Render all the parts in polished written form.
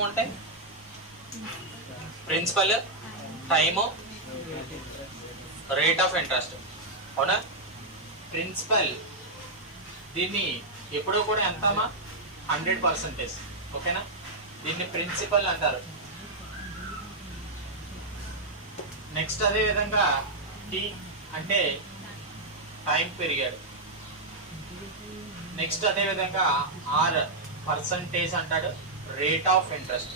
ఏమేమి ఉంటాయి? Principal, time, rate of interest. అవునా? ప్రిన్సిపల్ దీన్ని ఎప్పుడూ కూడా ఎంతమా 100%. ఓకేనా? దీన్ని ప్రిన్సిపల్ అంటారు. నెక్స్ట్ అదే విధంగా టీ అంటే టైం పీరియడ్. నెక్స్ట్ అదే విధంగా ఆర్ పర్సంటేజ్ అంటాడు, రేట్ ఆఫ్ ఇంట్రెస్ట్.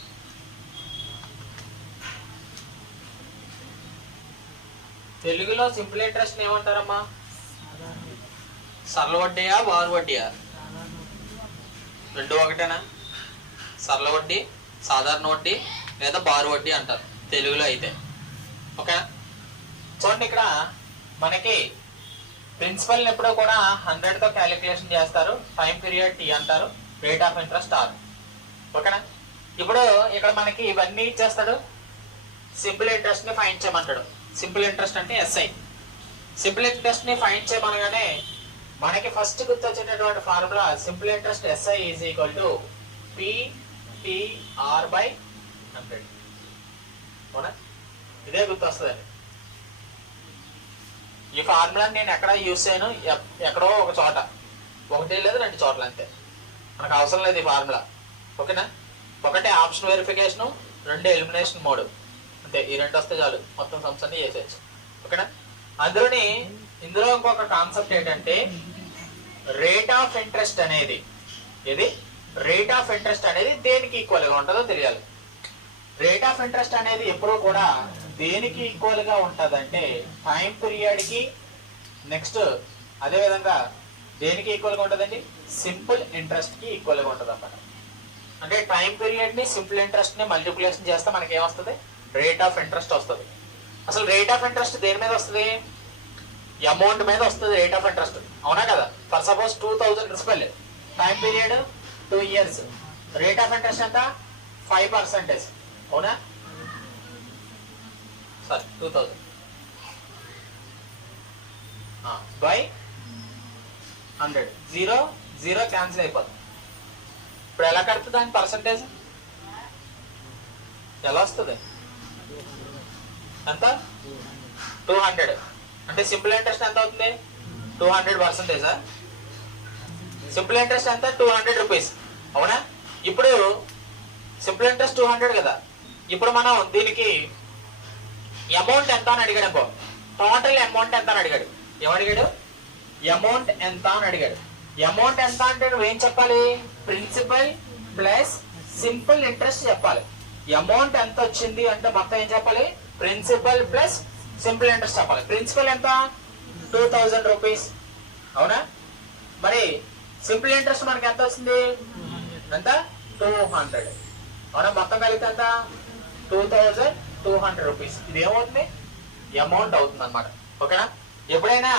తెలుగులో సింపుల్ ఇంట్రెస్ట్ ఏమంటారమ్మా? సరళ వడ్డీయా బారు వడ్డీయా? రెండు ఒకటేనా? సరళ వడ్డీ, సాధారణ వడ్డీ లేదా బారు వడ్డీ అంటారు తెలుగులో అయితే. ఓకే, చూడండి ఇక్కడ మనకి ప్రిన్సిపల్ ఎప్పుడూ కూడా 100తో క్యాలిక్యులేషన్ చేస్తారు, టైం పీరియడ్ టీ అంటారు, రేట్ ఆఫ్ ఇంట్రెస్ట్ ఆర్. ఓకేనా? ఇప్పుడు ఇక్కడ మనకి ఇవన్నీ ఇచ్చేస్తాడు, సింపుల్ ఇంట్రెస్ట్ ని ఫైండ్ చేయమంటాడు. సింపుల్ ఇంట్రెస్ట్ అంటే ఎస్ఐ. సింపుల్ ఇంట్రెస్ట్ ని ఫైండ్ చేయమనగానే మనకి ఫస్ట్ గుర్తొచ్చేటటువంటి formula simple interest SI is equal to PTR by 100. అవునా? ఇదే గుర్తొస్తుందండి. ఈ ఫార్ములా నేను ఎక్కడ యూజ్ చేయను, ఎక్కడో ఒక చోట, ఒకటి లేదా రెండు చోట్ల అంతే. మనకు అవసరం లేదు ఈ ఫార్ములా. ఓకేనా? ఒకటి ఆప్షన్ వెరిఫికేషన్, రెండు ఎలిమినేషన్ మోడ్, అంతే. ఈ రెండు వస్తే చాలు, మొత్తం సమ్స్ అన్ని చేసేయచ్చు. ఓకేనా? ఇందులో ఇంకొక కాన్సెప్ట్ ఏంటంటే రేట్ ఆఫ్ ఇంట్రెస్ట్ అనేది, ఇది రేట్ ఆఫ్ ఇంట్రెస్ట్ అనేది దేనికి ఈక్వల్ గా ఉంటుందో తెలియాలి. రేట్ ఆఫ్ ఇంట్రెస్ట్ అనేది ఎప్పుడూ కూడా దేనికి ఈక్వల్ గా ఉంటుందంటే టైం పీరియడ్ కి, నెక్స్ట్ అదే విధంగా దేనికి ఈక్వల్ గా ఉంటుందండి? సింపుల్ ఇంట్రెస్ట్ కి ఈక్వల్ గా ఉంటుంది అన్నమాట. అంటే టైం పీరియడ్ ని సింపుల్ ఇంట్రెస్ట్ ని మల్టిప్లికేషన్ చేస్తే మనకి ఏమొస్తుంది? రేట్ ఆఫ్ ఇంట్రెస్ట్ వస్తుంది. అసలు రేట్ ఆఫ్ ఇంట్రెస్ట్ దేని మీద వస్తుంది? అమౌంట్ మీద వస్తుంది రేట్ ఆఫ్ ఇంట్రెస్ట్. అవునా కదా? ఫర్ సపోజ్ 2000 రూపాయలు, time period 2 years, rate of interest ఎంత? 5%. అవునా? సారీ 2000 బై 100, 0 క్యాన్సిల్ అయిపోతుంది. ఇప్పుడు ఎలా కడుతుంది దాని పర్సంటేజ్? ఎలా వస్తుంది? ఎంత? 200. అంటే సింపుల్ ఇంట్రెస్ట్ ఎంత అవుతుంది? 200%. సింపుల్ ఇంట్రెస్ట్ ఎంత? 200 రూపీస్. అవునా? ఇప్పుడు సింపుల్ ఇంట్రెస్ట్ 200 కదా. ఇప్పుడు మనం దీనికి అమౌంట్ ఎంత అని అడిగాడు అనుకో, టోటల్ అమౌంట్ ఎంత అని అడిగాడు. ఏమడిగాడు? అమౌంట్ ఎంత అని అడిగాడు. అమౌంట్ ఎంత అంటే నువ్వేం చెప్పాలి? ప్రిన్సిపల్ ప్లస్ సింపుల్ ఇంట్రెస్ట్ చెప్పాలి. అమౌంట్ ఎంత వచ్చింది అంటే మొత్తం ఏం చెప్పాలి? ప్రిన్సిపల్ ప్లస్ సింపుల్ ఇంట్రెస్ట్ చెప్పాలి. ప్రిన్సిపల్ ఎంత? 2000 రూపీస్. అవునా? మరి సింపుల్ ఇంట్రెస్ట్ మనకి ఎంత వస్తుంది? ఎంత? 200. అవునా? మొత్తం కలిగితే ఎంత? 2200 రూపీస్. ఇది ఏమవుతుంది? అమౌంట్ అవుతుంది అనమాట. ఓకేనా? ఎప్పుడైనా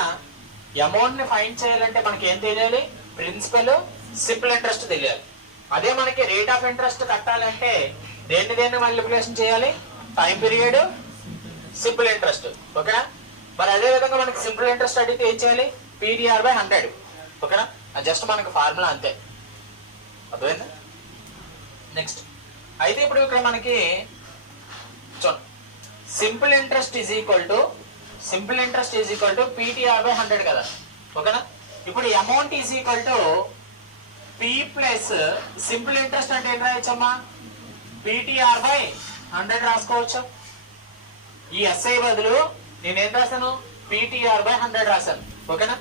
అమౌంట్ ని ఫైండ్ చేయాలంటే మనకి ఏం తెలియాలి? ప్రిన్సిపల్, సింపుల్ ఇంట్రెస్ట్ తెలియాలి. అదే మనకి రేట్ ఆఫ్ ఇంట్రెస్ట్ కట్టాలంటే దేన్ని మల్టిప్లికేషన్ చేయాలి? Time period, simple interest. ఓకేనా? మరి అదే విధంగా మనకి సింపుల్ ఇంట్రెస్ట్ అడిగితే ఏం చేయాలి? PTR by 100. ఓకేనా? అది జస్ట్ మనకి ఫార్ములా అంతే. అర్థమైందా? నెక్స్ట్ అయితే ఇప్పుడు ఇక్కడ మనకి simple interest is equal to PTR by 100 కదా. ఓకేనా? ఇప్పుడు amount is equal to P plus simple interest అంటే ఏం రాయొచ్చమ్మా? PTR బై 100 రాసుకోవచ్చు. ఈ ఎస్ఐ బదులు నేనేం రాశాను? PTR బై 100 రాశాను. ఓకేనా?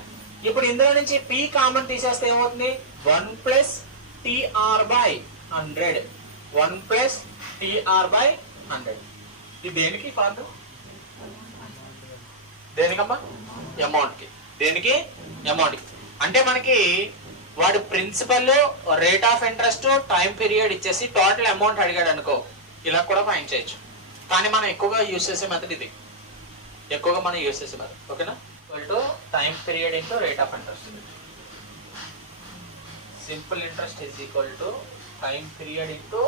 ఇప్పుడు ఇందులో నుంచి P కామన్ తీసేస్తే ఏమవుతుంది? 1 plus TR by 100. 1 plus TR by 100. ఇది దేనికి ఫార్ములా? దేనికమ్మా? అమౌంట్ కి. దేనికి? అమౌంట్ కి. అంటే మనకి వాడు principal, rate of interest, time period ఇచ్చేసి టోటల్ అమౌంట్ అడిగాడు అనుకో, ఇలా కూడా ఫైండ్ చేయొచ్చు. కానీ మనం ఎక్కువగా యూజ్ చేసే మెథడ్ ఇది. ఓకేనా? Time period into rate of interest. Simple interest is equal to time period into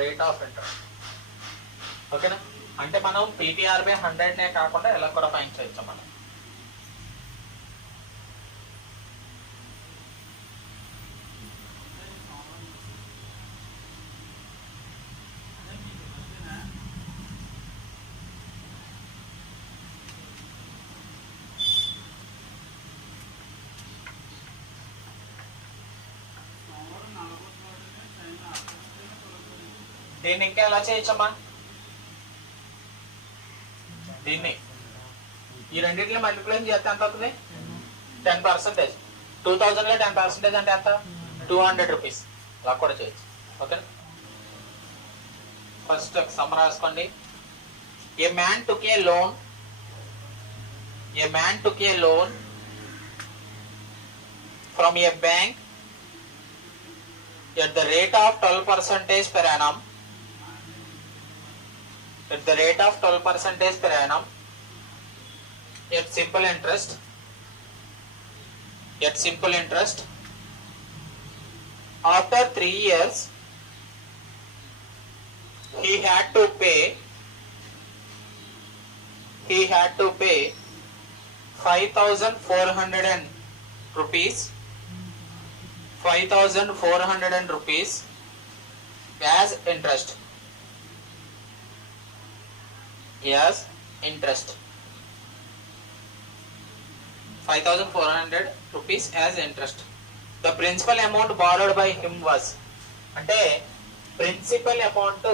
rate of interest. ఓకేనా? అంటే మనం PTR బై 100 కాకుండా ఎలా కూడా ఫైండ్ చేయొచ్చు మనం. దీన్ని ఇంకా ఎలా చేయొచ్చమ్మా? దీన్ని ఈ రెండింటిని మల్టిప్లై చేస్తే ఎంత అవుతుంది? 10%. 2000 లో 10% అంటే ఎంత? 200 రూపీస్. అలా కూడా చేయొచ్చు. ఓకే, ఫస్ట్ సమ్ రాసుకోండి. ఏ man took A loan from a bank at the rate of 12% per annum. At the rate of 12% per annum, at simple interest. After 3 years, he had to pay 5,400 rupees. 5,400 rupees as interest. 5,400 rupees as interest. The principal amount borrowed by him was, అంటే principal amount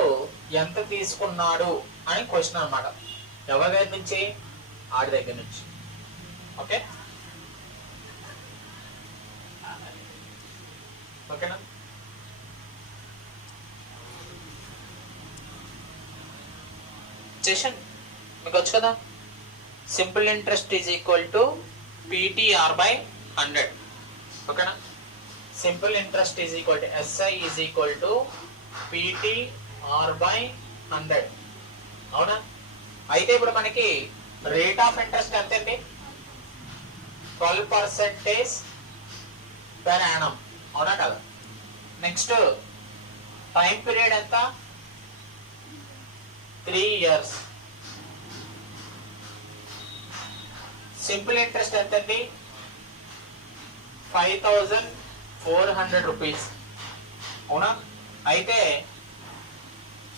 ఎంత తీసుకున్నాడు అని question అన్నమాట. ఎవరి దగ్గర నుంచి? ఆడి దగ్గర నుంచి. ఓకే, ఓకేనా? సెషన్ మీకు వచ్చు కదా. Simple interest is equal to PTR by 100. ఓకేనా? Simple interest is equal to SI is equal to PTR by 100. అవునా? అయితే ఇప్పుడు మనకి రేట్ ఆఫ్ ఇంట్రెస్ట్ ఎంత అండి? 12% per annum. అవునా కదా? నెక్స్ట్ టైం పీరియడ్ ఎంత? 3 years. సింపుల్ ఇంట్రెస్ట్ ఎంత అండి? 5,400 రూపీస్. అవునా? అయితే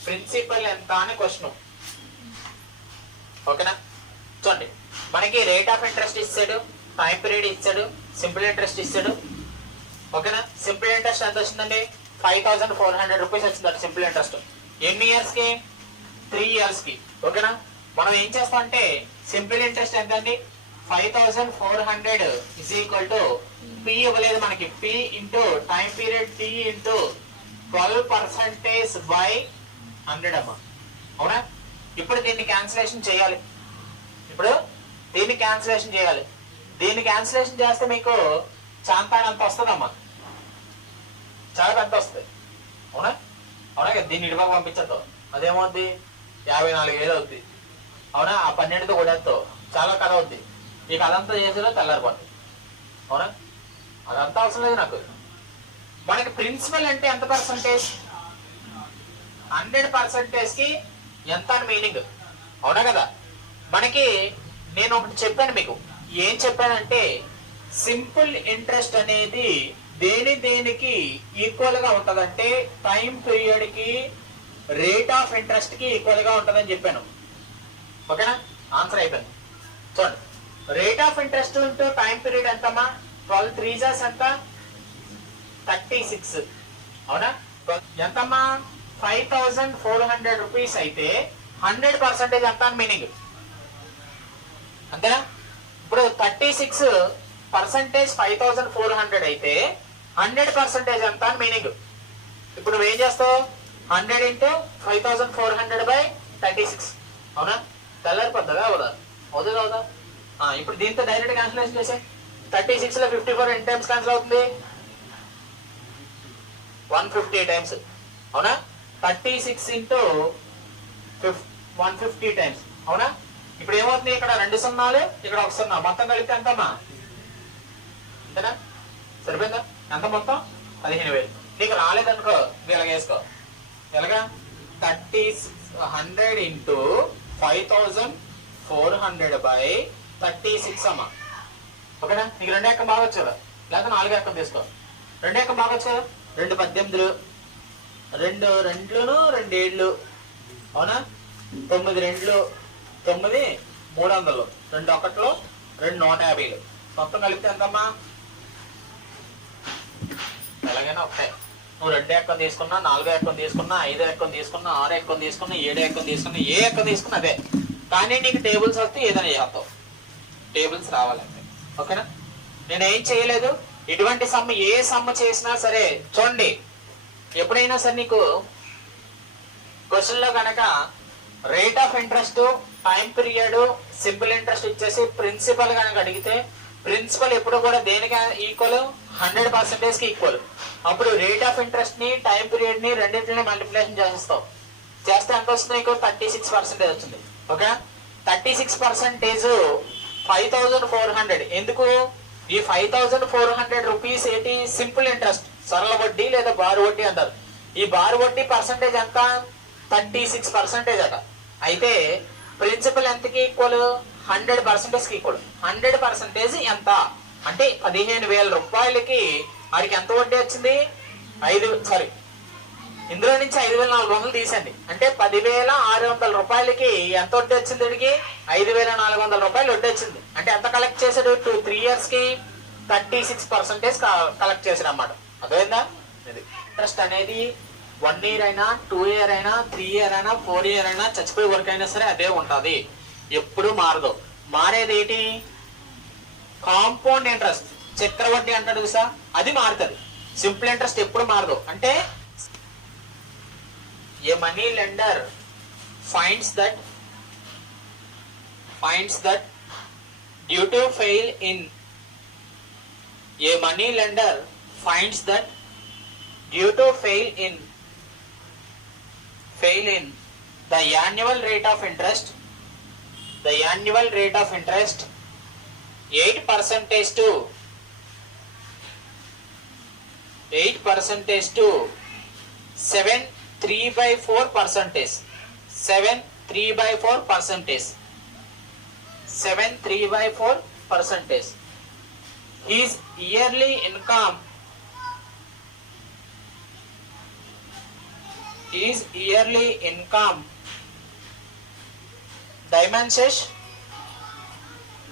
ప్రిన్సిపల్ ఎంత అని క్వశ్చన్. ఓకేనా? చూడండి, మనకి రేట్ ఆఫ్ ఇంట్రెస్ట్ ఇచ్చాడు, టైం పీరియడ్ ఇచ్చాడు, సింపుల్ ఇంట్రెస్ట్ ఇచ్చాడు. ఓకేనా? సింపుల్ ఇంట్రెస్ట్ ఎంత వచ్చిందండి? 5,400 రూపీస్ వచ్చిందండి సింపుల్ ఇంట్రెస్ట్. ఎన్ని ఇయర్స్ కి? 3 years కి. ఓకేనా? మనం ఏం చేస్తామంటే సింపుల్ ఇంట్రెస్ట్ ఎంత అండి? 5,400 ఇస్ ఈక్వల్ టు P ఇవ్వలేదు మనకి, P into time period T into 12% by 100 అమ్మా. అవునా? ఇప్పుడు దీన్ని క్యాన్సిలేషన్ చేయాలి. దీన్ని క్యాన్సిలేషన్ చేస్తే మీకు చాంతాడు అంత వస్తుందమ్మా, చాలా పెద్ద వస్తుంది. అవునా? కదా? దీన్ని ఇటుపక్క పంపించద్దు, అదేమవుద్ది? 54,000 అవుద్ది. అవునా? ఆ 12తో కొడేస్తావు, చాలా కథ అవుద్ది. ఈ కథ అంతా చేసేదో తెల్లారిపోద్ది. అవునా? అదంతా అవసరం లేదు నాకు. మనకి ప్రిన్సిపల్ అంటే ఎంత పర్సంటేజ్? 100% కి ఎంత అని మీనింగ్. అవునా కదా? మనకి నేను ఒకటి చెప్పాను మీకు. ఏం చెప్పానంటే సింపుల్ ఇంట్రెస్ట్ అనేది దేనికి ఈక్వల్ గా ఉంటదంటే టైం పీరియడ్ కి రేట్ ఆఫ్ ఇంట్రెస్ట్ కి ఈక్వల్ గా ఉంటదని చెప్పాను. ఓకేనా? ఆన్సర్ అయిపోయింది. చూడండి, rate of interest into time period ఎంతమ్మా? 12 3s ఎంత? 36. అవునా? ఎంతమ్మా? 5,400 రూపీస్ అయితే 100% ఎంత అని మీనింగ్. అంతేనా? ఇప్పుడు 36% 5,400 అయితే 100% ఎంత అని మీనింగ్. ఇప్పుడు నువ్వేం చేస్తావు? 100 ఇంటూ 5,400 బై 36. అవునా? తెల్లారిపోద్దా? అవుదా? ఇప్పుడు దీంతో డైరెక్ట్ క్యాన్సిలేషన్ చేసే 36 లో 54 ఎన్ని టైమ్స్ క్యాన్సిల్ అవుతుంది? 150 టైమ్స్. అవునా? 36 ఇంటూ 150 టైమ్స్. అవునా? ఇప్పుడు ఏమవుతుంది? ఇక్కడ 2 సున్నాలు, ఇక్కడ 1 సున్నా, మొత్తం కలిపితే ఎంతమ్మా? అంతేనా? సరిపోయిందా? ఎంత మొత్తం? 15,000. నీకు రాలేదనుకో ఇలాగ వేసుకో. ఎలాగా? 100 ఇంటూ 5,400 బై 36 అమ్మా. ఓకేనా? నీకు 2 ఎక్కం బాగొచ్చు కదా, లేకపోతే 4 ఎక్కం తీసుకో. 2 ఎక్కం బాగొచ్చు కదా. 2 18, 2 2 2 7. అవునా? 9 2 9 300, 2 1 2 150. మొత్తం కలిపితే ఎంతమ్మా? ఎలాగైనా ఒకటే. నువ్వు 2 ఎక్కం తీసుకున్నా, 4 ఎక్కం తీసుకున్నా, 5 ఎక్కం తీసుకున్నా, 6 ఎక్కం తీసుకున్నా, 7 ఎక్కం తీసుకున్నా, ఏ ఎక్కం తీసుకున్నా అదే. కానీ నీకు టేబుల్స్ వస్తే ఏదైనా చేస్తావు, టేబుల్స్ రావాలంటే. ఓకేనా? నేను ఏం చేయలేదు. ఇటువంటి సమ్ ఏ సమ్ చేసినా సరే చూడండి, ఎప్పుడైనా సరే నీకు క్వశ్చన్ లో కనుక rate of interest, time period, simple interest ఇచ్చేసి ప్రిన్సిపల్ కనుక అడిగితే, ప్రిన్సిపల్ ఎప్పుడు కూడా దేనికి ఈక్వల్? 100% కి ఈక్వల్. అప్పుడు రేట్ ఆఫ్ ఇంట్రెస్ట్ ని, టైం పీరియడ్ ని రెండింటిని మల్టిప్లికేషన్ చేస్తావు. చేస్తే ఎంత వస్తుంది నీకు? 36% వచ్చింది. ఓకే, 36% 5400. ఎందుకు? ఈ 5400 రూపీస్ ఏంటి? సింపుల్ ఇంట్రెస్ట్, సరళ వడ్డీ లేదా బారు వడ్డీ అంటారు. ఈ బారు వడ్డీ పర్సంటేజ్ ఎంత? 36% అట. అయితే ప్రిన్సిపల్ ఎంతకి ఈక్వల్? 100% కి ఈక్వల్. 100% ఎంత అంటే 15,000 రూపాయలకి వాడికి ఎంత వడ్డీ వచ్చింది? ఇందులో నుంచి 5,400 తీసండి. అంటే 10,600 రూపాయలకి ఎంత వడ్డీ వచ్చింది? వీడికి 5,400 రూపాయలు వడ్డీ వచ్చింది. అంటే ఎంత కలెక్ట్ చేశాడు? 3 years కి 36% కలెక్ట్ చేశాడు అన్నమాట. అర్థమైందా? ఇది ఇంట్రెస్ట్ అనేది 1 year అయినా, 2 year అయినా, 3 year అయినా, 4 year అయినా, చచ్చిపోయే వరకు అయినా సరే అదే ఉంటది, ఎప్పుడు మారదు. మారేది ఏంటి? కాంపౌండ్ ఇంట్రెస్ట్, చక్రవడ్డీ అంటాడు చూసా, అది మారుతుంది. సింపుల్ ఇంట్రెస్ట్ ఎప్పుడు మారదు. అంటే a money lender finds that due to fail in the annual rate of interest 8% to 7.3/4%. 7.3/4%. His yearly income dimensions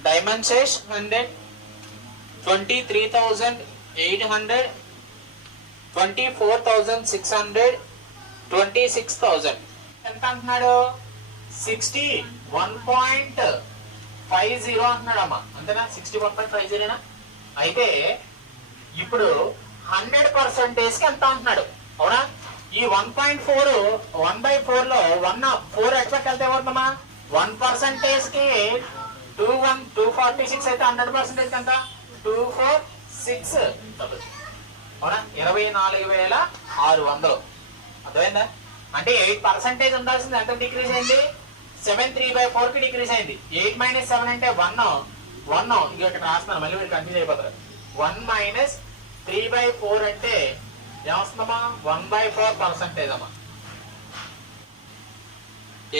23,800, 24,600, 26,000. ఎంత అంటున్నాడు? 61.50 అంటున్నాడు అమ్మా. అంతేనా? 61.50. అయితే ఇప్పుడు 100% కి ఎంత అంటున్నాడు? అవునా? ఈ 1.4 1/4 లో 4 ఎక్స్పెక్ట్ వెళ్తే ఏమవుతుందమ్మా? 1% కి 246 అయితే 100% ఎంత? 246. అవునా? 24,600. అర్థమైందా? అంటే 8% ఉండాల్సింది ఎంత డిక్రీజ్ అయింది? 7.3/4 కి డిక్రీజ్ అయింది. 8 - 7 అంటే 1. ఇంకొకటి రాస్తున్నాను, మళ్ళీ మీరు కన్ఫ్యూజ్ అయిపోతారు. 1 - 3/4 అంటే ఏమొస్తుందమ్మా? 1/4% అమ్మా.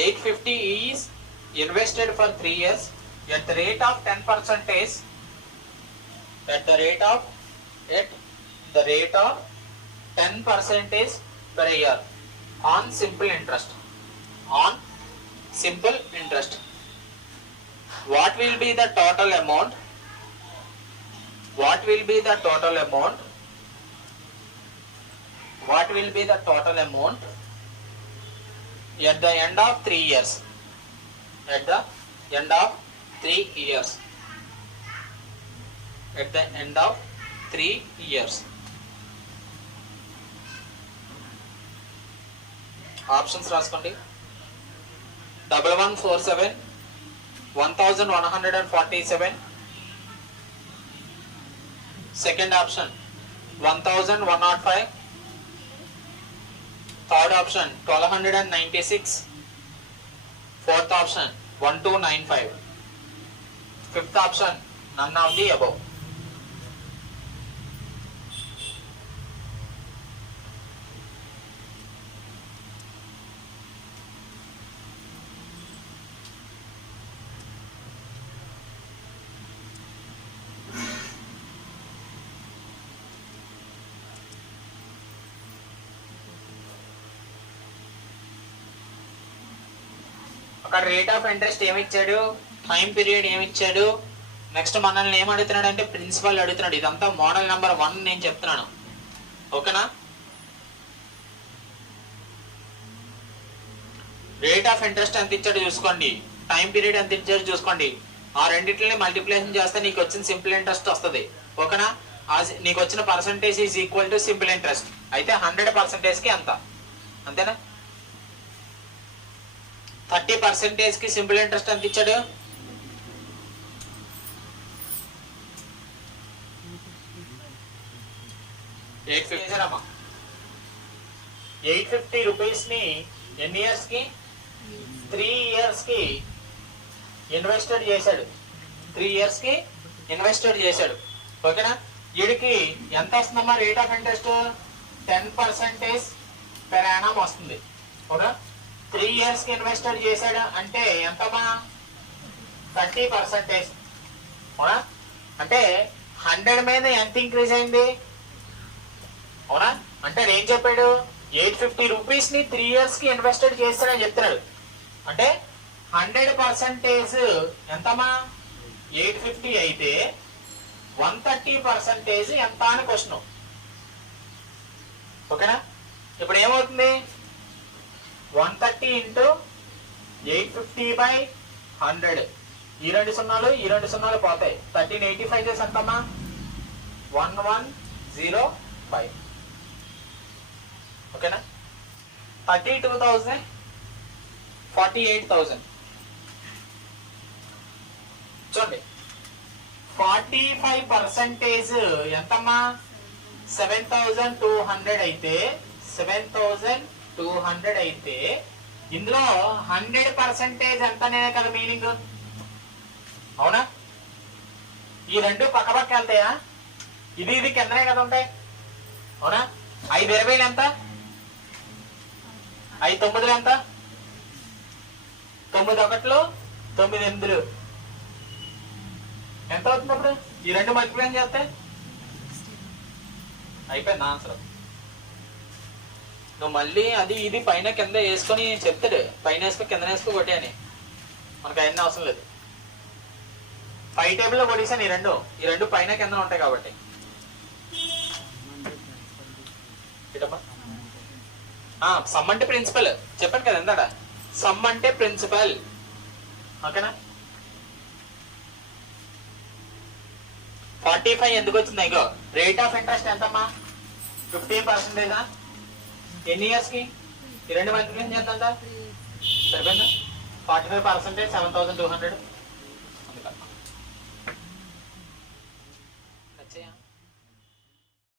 850 is invested for 3 years at the rate of 10%. At the rate of 10% per year on simple interest. What will be the total amount? At the end of 3 years. At the end of 3 years. Options రాసుకోండి. 1147, 1147. Second option 1105. Third option 1296. Fourth option 1295. Fifth option none of the above. అక్కడ rate of interest ఏమిచ్చాడు, time period ఏమిచ్చాడు, next మనల్ని ఏం అడుగుతున్నాడు అంటే principal అడుగుతున్నాడు. ఇదంతా మోడల్ నెంబర్ 1 నేను చెప్తున్నాను. ఓకేనా? రేట్ ఆఫ్ ఇంట్రెస్ట్ ఎంత ఇచ్చాడో చూసుకోండి, టైం పీరియడ్ ఎంత ఇచ్చాడో చూసుకోండి. ఆ రెండింటిని మల్టిప్లికేషన్ చేస్తే నీకు వచ్చిన సింపుల్ ఇంట్రెస్ట్ వస్తుంది. ఓకేనా? నీకు వచ్చిన percentage is equal to simple interest. అయితే 100% కి ఎంత, అంతేనా? 30% కి సింపుల్ ఇంట్రెస్ట్ ఎంత ఇచ్చాడు? 850 రూపీస్ ని ఎన్ని ఇయర్స్ కి? 3 ఇయర్స్ కి ఇన్వెస్టెడ్ చేశాడు. 3 ఇయర్స్ కి ఇన్వెస్టెడ్ చేశాడు. ఓకేనా? వీడికి ఎంత వస్తుందమ్మా rate of interest? 10% per Yanam వస్తుంది. ఓకే? 3 ఇయర్స్ కి ఇన్వెస్టెడ్ చేశాడు అంటే ఎంతమ్మా? 30%. అవునా? అంటే 100 మీద ఎంత ఇంక్రీజ్ అయింది? అవునా? అంటే ఏం చెప్పాడు? 850 రూపీస్ ని 3 ఇయర్స్ కి ఇన్వెస్టెడ్ చేస్తాడని చెప్తున్నాడు. అంటే 100% ఎంతమా? 850 అయితే 130% ఎంత అని క్వశ్చన్. ఓకేనా? ఇప్పుడు ఏమవుతుంది? 130 ఇంటూ 850/100. ఈ 2 సున్నాలు పోతాయి. 1385 చేసి ఎంతమా? 1105. ఓకేనా? 32,000 48,000. చూడండి, 45% ఎంతమ్మా? 7,200 అయితే 7,200 అయితే ఇందులో 100% ఎంతనే కదా మీనింగ్. అవునా? ఈ రెండు పక్క వెళ్తాయా? ఇది కిందనే కదా ఉంటాయి. అవునా? 5/20 ఎంత? 5/9 ఎంత? 9/1 9/8 ఎంత అవుతుంది? అప్పుడు ఈ రెండు మల్టిప్లై చేస్తే అయిపోయింది ఆన్సర్. నువ్వు మళ్ళీ అది ఇది పైన కింద వేసుకొని చెప్తాడు, పైన వేసుకో కింద వేసుకో కొట్టి అని. మనకు అవన్నీ అవసరం లేదు. పై టేబుల్లో కొట్టేసాను. ఈ రెండు పైన కింద ఉంటాయి కాబట్టి. సమ్ అంటే ప్రిన్సిపల్ చెప్పాను కదా ఎందాడ. సమ్ అంటే ప్రిన్సిపల్. ఓకేనా? 45 ఎందుకు వచ్చింది? ఇగో రేట్ ఆఫ్ ఇంట్రెస్ట్ ఎంతమ్మా? 15%. ఎన్ని ఇయర్స్ కి? ఈ రెండు మల్టిప్లికేషన్ చేద్దాం. సరిపోయిందా? 45% 7,200.